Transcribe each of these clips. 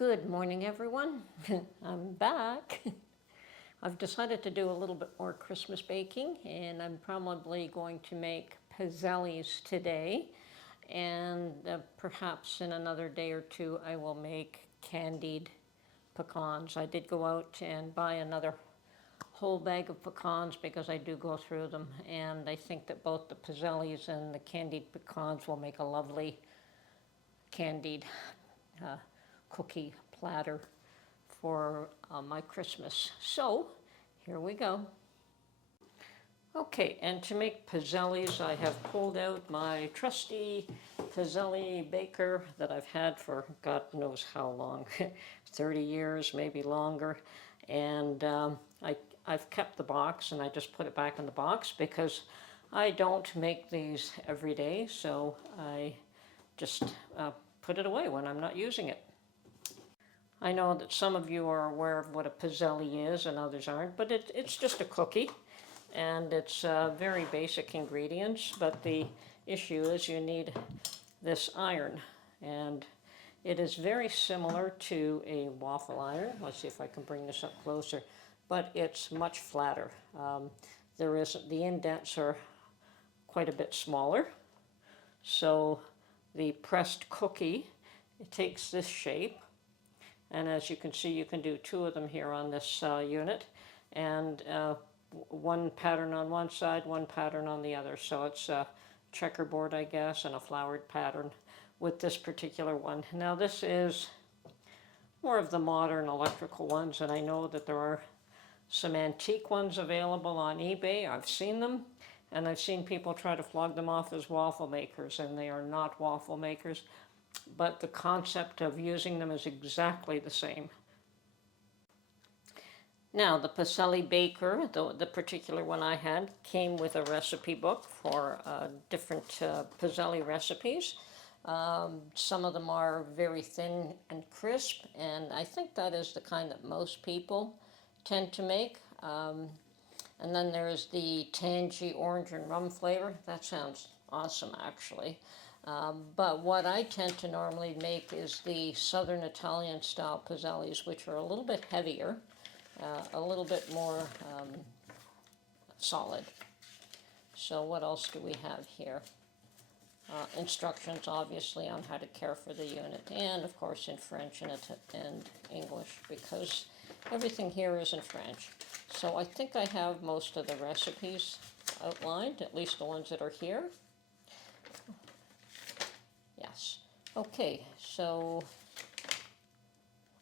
Good morning, everyone. I'm back. I've decided to do a little bit more Christmas baking, and I'm probably going to make pizzelles today. And perhaps in another day or two, I will make candied pecans. I did go out and buy another whole bag of pecans because I do go through them, and I think that both the pizzelles and the candied pecans will make a lovely candied cookie platter for my Christmas. So here we go. Okay, and to make pizzelles, I have pulled out my trusty Pizzelle baker that I've had for God knows how long, 30 years, maybe longer. And I've kept the box, and I just put it back in the box because I don't make these every day, so I just put it away when I'm not using it. I know that some of you are aware of what a pizzelle is and others aren't, but it's just a cookie, and it's very basic ingredients, but the issue is you need this iron, and it is very similar to a waffle iron. Let's see if I can bring this up closer, but it's much flatter. The indents are quite a bit smaller, so the pressed cookie, it takes this shape. And as you can see, you can do two of them here on this unit, and one pattern on one side, one pattern on the other. So it's a checkerboard, I guess, and a flowered pattern with this particular one. Now this is more of the modern electrical ones, and I know that there are some antique ones available on eBay. I've seen them, and I've seen people try to flog them off as waffle makers, and they are not waffle makers. But the concept of using them is exactly the same. Now, the Pizzelle baker, the particular one I had, came with a recipe book for different Pizzelle recipes. Some of them are very thin and crisp, and I think that is the kind that most people tend to make. And then there's the tangy orange and rum flavor. That sounds awesome, actually. But what I tend to normally make is the Southern Italian style pizzelles, which are a little bit heavier, a little bit more solid. So what else do we have here? Instructions, obviously, on how to care for the unit, and of course in French and English, because everything here is in French. So I think I have most of the recipes outlined, at least the ones that are here. Yes. Okay, so,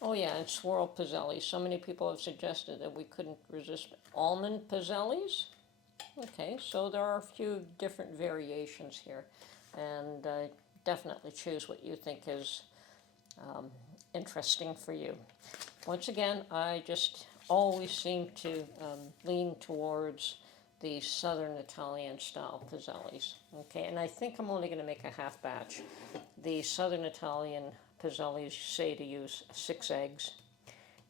oh yeah, and swirl pizzelles. So many people have suggested that we couldn't resist almond pizzelles. Okay, so there are a few different variations here, and definitely choose what you think is interesting for you. Once again, I just always seem to lean towards the Southern Italian style pizzelles. Okay, and I think I'm only going to make a half batch. The Southern Italian pizzelles say to use 6 eggs,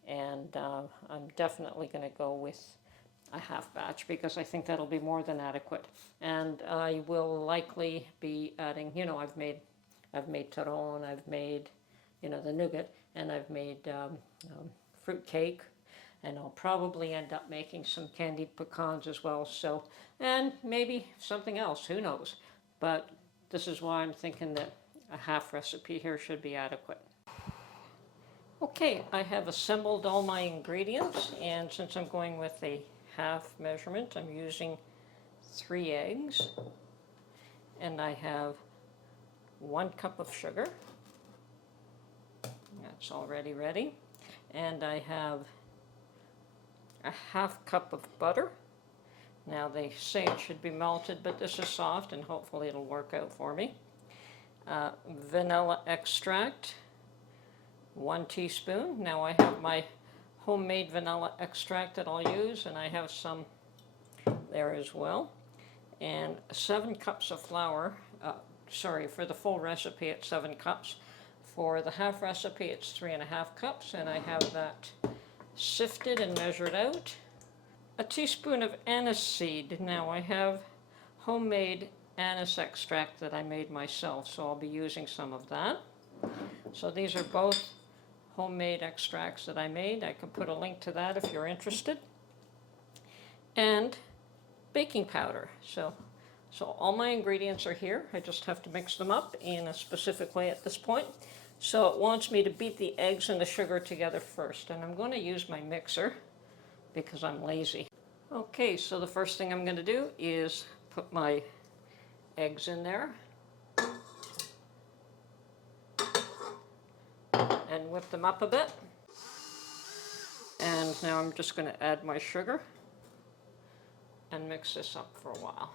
and I'm definitely going to go with a half batch because I think that'll be more than adequate. And I will likely be adding, I've made Tyrone, I've made, the nougat, and I've made fruit cake. And I'll probably end up making some candied pecans as well, so, and maybe something else, who knows. But this is why I'm thinking that a half recipe here should be adequate. Okay, I have assembled all my ingredients, and since I'm going with a half measurement, I'm using 3 eggs, and I have 1 cup of sugar. That's already ready. And I have a half cup of butter. Now they say it should be melted, but this is soft and hopefully it'll work out for me. Vanilla extract, 1 teaspoon. Now I have my homemade vanilla extract that I'll use, and I have some there as well. And 7 cups of flour, for the full recipe it's 7 cups. For the half recipe it's 3.5 cups, and I have that sifted and measured out. A teaspoon of anise seed. Now I have homemade anise extract that I made myself, so I'll be using some of that. So these are both homemade extracts that I made. I can put a link to that if you're interested. And baking powder. So all my ingredients are here. I just have to mix them up in a specific way at this point. So it wants me to beat the eggs and the sugar together first. And I'm going to use my mixer because I'm lazy. Okay, so the first thing I'm going to do is put my eggs in there and whip them up a bit. And now I'm just going to add my sugar and mix this up for a while.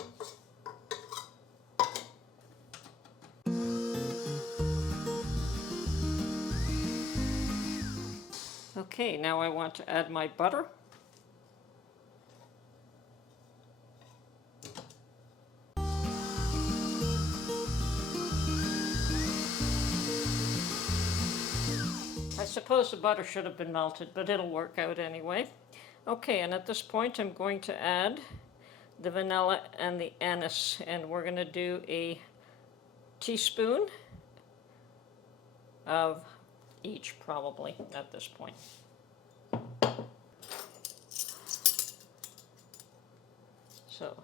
Okay, now I want to add my butter. I suppose the butter should have been melted, but it'll work out anyway. Okay, and at this point I'm going to add the vanilla and the anise, and we're going to do a teaspoon of each probably at this point. So,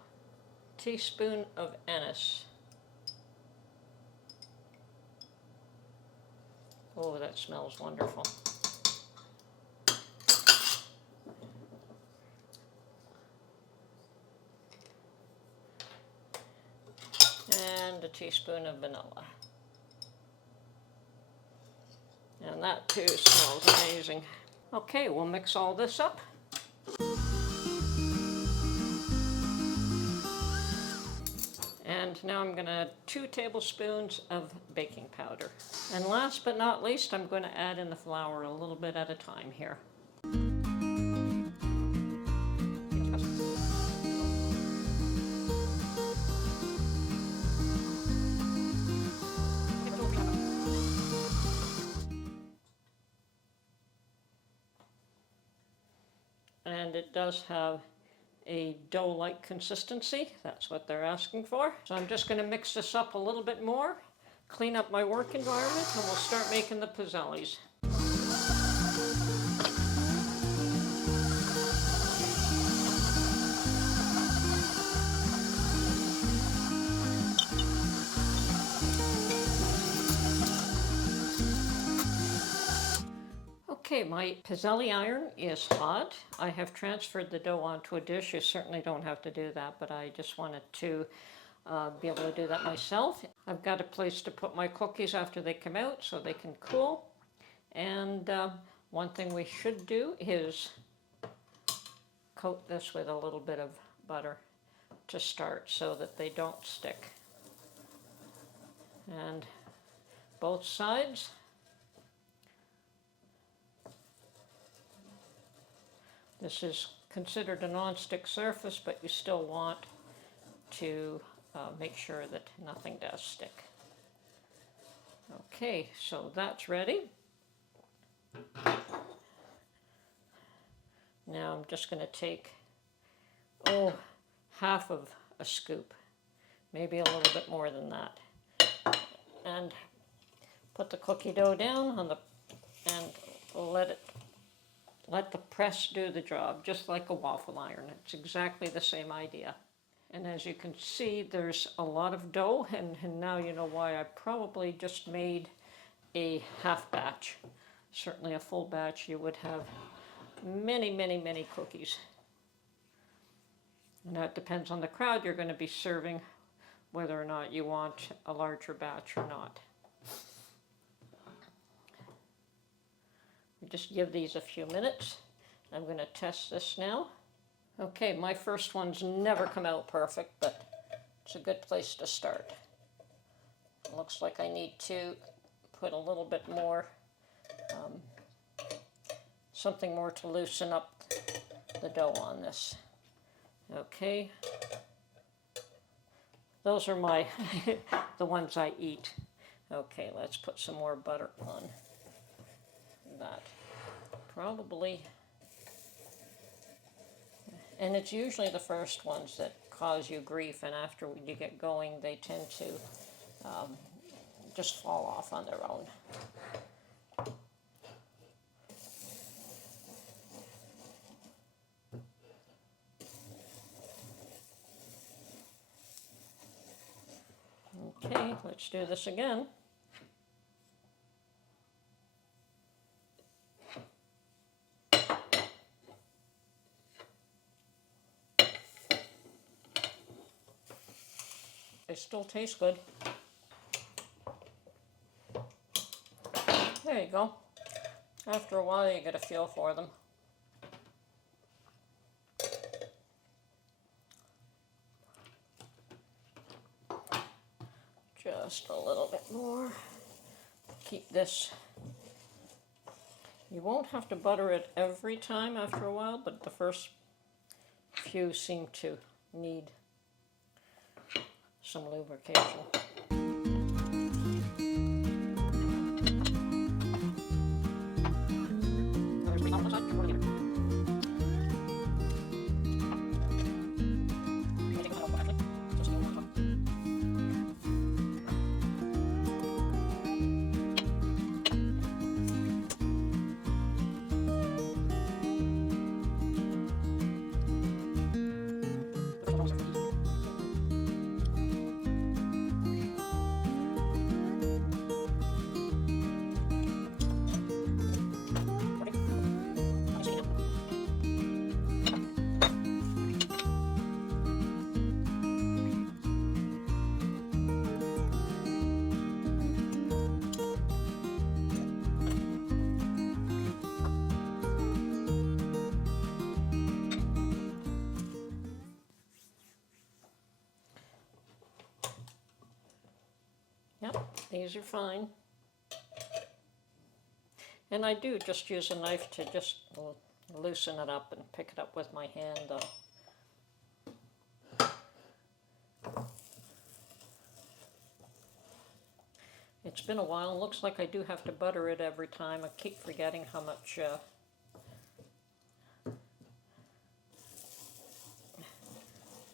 teaspoon of anise. Oh, that smells wonderful. And a teaspoon of vanilla. And that too smells amazing. Okay, we'll mix all this up. And now I'm going to add 2 tablespoons of baking powder. And last but not least, I'm going to add in the flour a little bit at a time here. And it does have a dough-like consistency. That's what they're asking for. So I'm just going to mix this up a little bit more, clean up my work environment, and we'll start making the pizzelles. Okay, my pizzelle iron is hot. I have transferred the dough onto a dish. You certainly don't have to do that, but I just wanted to be able to do that myself. I've got a place to put my cookies after they come out so they can cool. And one thing we should do is coat this with a little bit of butter to start so that they don't stick. And both sides. This is considered a non-stick surface, but you still want to make sure that nothing does stick. Okay, so that's ready. Now I'm just going to take, half of a scoop, maybe a little bit more than that, and put the cookie dough down on the, and let the press do the job, just like a waffle iron. It's exactly the same idea. And as you can see, there's a lot of dough, and now you know why I probably just made a half batch. Certainly a full batch, you would have many, many, many cookies. Now it depends on the crowd you're going to be serving, whether or not you want a larger batch or not. Just give these a few minutes. I'm going to test this now. Okay, my first ones never come out perfect, but it's a good place to start. It looks like I need to put a little bit more, something more to loosen up the dough on this. Okay, those are my the ones I eat. Okay, let's put some more butter on that. Probably, and it's usually the first ones that cause you grief, and after you get going they tend to just fall off on their own. Okay, let's do this again. They still taste good. There you go. After a while you get a feel for them. Just a little bit more. Keep this. You won't have to butter it every time after a while, but the first few seem to need some lubrication. Yep, these are fine. And I do just use a knife to just loosen it up and pick it up with my hand. It's been a while. It looks like I do have to butter it every time. I keep forgetting how much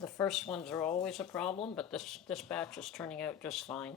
the first ones are always a problem, but this batch is turning out just fine.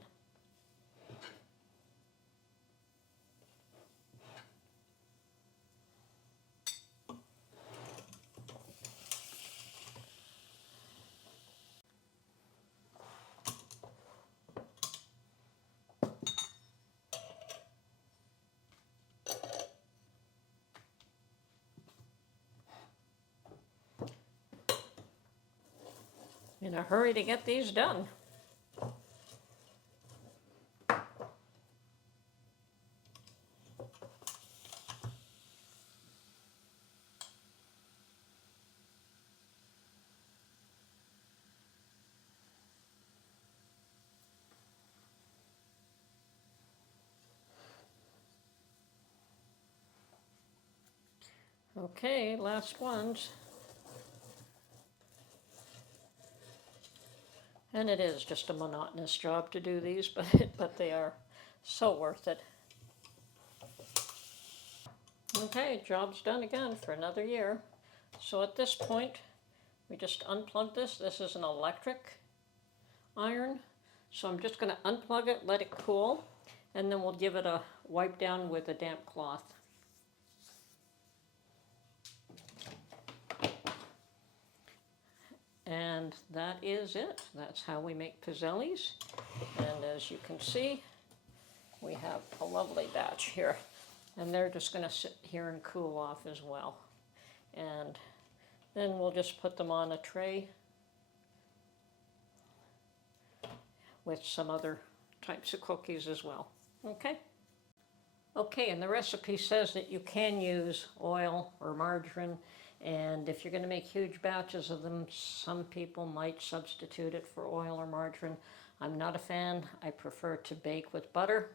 In a hurry to get these done. Okay, last ones. And it is just a monotonous job to do these, but they are so worth it. Okay, job's done again for another year. So at this point, we just unplug this. This is an electric iron. So I'm just going to unplug it, let it cool, and then we'll give it a wipe down with a damp cloth. And that is it. That's how we make pizzelles. And as you can see, we have a lovely batch here. And they're just going to sit here and cool off as well. And then we'll just put them on a tray with some other types of cookies as well. Okay? Okay, and the recipe says that you can use oil or margarine, and if you're going to make huge batches of them, some people might substitute it for oil or margarine. I'm not a fan. I prefer to bake with butter,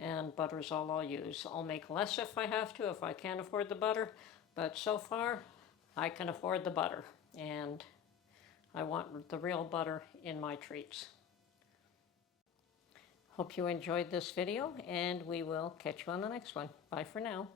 and butter is all I'll use. I'll make less if I have to, if I can't afford the butter, but so far I can afford the butter, and I want the real butter in my treats. Hope you enjoyed this video, and we will catch you on the next one. Bye for now.